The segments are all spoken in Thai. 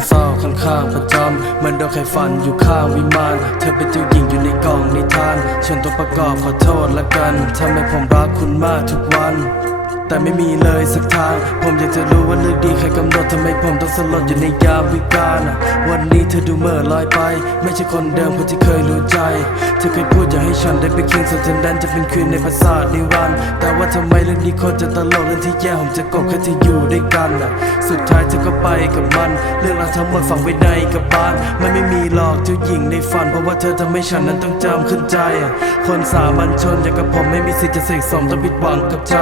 ทำให้ผมเศร้าข้างๆประจำเหมือนโดนใครฟันอยู่ข้างวิมานเธอเป็นเจ้าหญิงอยู่ในกล่องนิทานฉันตัวประกอบขอโทษละกันทำให้ผมรักคุณมากทุกวัน แต่ไม่มีเลยสักทาง ผมอยากจะรู้ว่าเลือกดีใครกำหนดทำไมผมต้องสลดอยู่ในยามวิกาลวันนี้เธอดูเหม่อลอยไป ไม่ใช่คนเดิมคนที่เคยรู้ใจ เธอเคยพูดอยากให้ฉันได้ไปเคียงส่วนฉันนั้นจะเป็นคืนในปราสาทนิรันดร์แต่ว่าทำไมเรื่องนี้คนจะตลกเรื่องที่แย่ผมจะกบแค่ที่อยู่ด้วยกันอะสุดท้ายเธอก็ไปกับมัน เรื่องราวทั้งหมดฝังไว้ในกระบาลมันไม่มีหรอกเจ้าหญิงในฝัน เพราะว่าเธอทำให้ฉันนั้นต้องจำขึ้นใจ คนสามัญชนอย่างกับผมไม่มีสิทธิ์จะเสกสมต้องผิดหวังกับใจ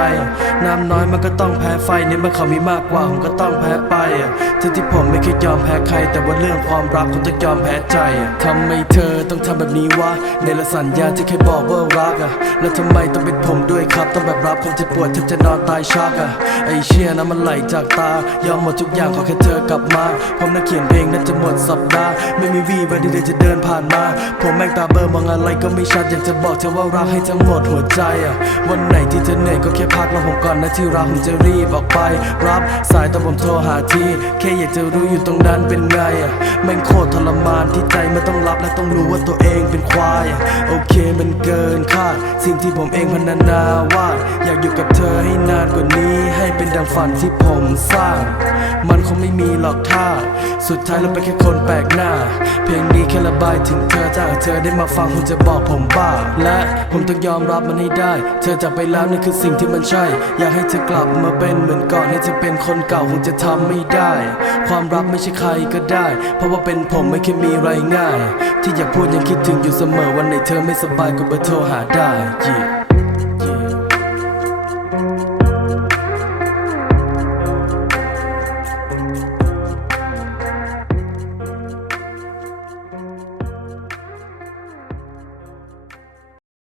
น้ำน้อยมันก็ต้องแพ้ไฟในเมื่อเขามีมากกว่าผมก็ต้องแพ้ไปอะทั้งที่ผมไม่เคยยอมแพ้ใคร แต่ว่าเรื่องความรักผมต้องยอมแพ้ใจอะทำไมเธอต้องทำแบบนี้วะในละสัญญาที่เคยบอกว่ารักอะแล้วทำไมต้องเป็นผมด้วยครับต้องแบบรับผมเจ็บปวดแทบจะนอนตายชักอะไอเชี่ยนะมันไหลจากตายอมหมดทุกอย่างขอแค่เธอกลับมาผมนักเขียนเพลงน่าจะหมดสัปดาห์ไม่มีวี่แววที่เธอจะเดินผ่านมา ผมแม่งตาเบลอมองอะไรก็ไม่ชัดอยากจะบอกเธอว่ารักให้ทั้งหมดหัวใจอะวันไหน ที่เธอเหนื่อยก็แค่พักรอผมก่อนนะที่รักผมจะรีบออกไป รับสายตอนผมโทรหาทีแค่อยากจะรู้อยู่ตรงนั้นเป็นไงอะแม่งโคตรทรมานที่ใจมันต้อง รับและต้องรู้ว่าตัวเองเป็นควาย โอเคมันเกินคาด สิ่งที่ผมเองพรรณนาวาดอยากอยู่กับเธอให้นานกว่านี้ ให้เป็นดังฝันที่ผมสร้าง มันคงไม่มีหรอกท่า สุดท้ายเราเป็นแค่คนแปลกหน้า เพลงนี้แค่ระบายถึงเธอถ้ากเธอได้มาฟังคงจะบอกผมบ้า และผมต้องยอมรับมันให้ได้ เธอจากไปแล้วนั่นคือสิ่งที่มันใช่ อยากให้เธอกลับมาเป็นเหมือนก่อนให้เธอเป็นคนเก่าคงจะทำไม่ได้ ความรักไม่ใช่ใครก็ได้ เพราะว่าเป็นผมไม่เคยมีไรง่ายที่อยากพูดยังคิดถึงอยู่เสมอวันไหนเธอไม่สบายก็เบอร์โทรหาได้ yeah.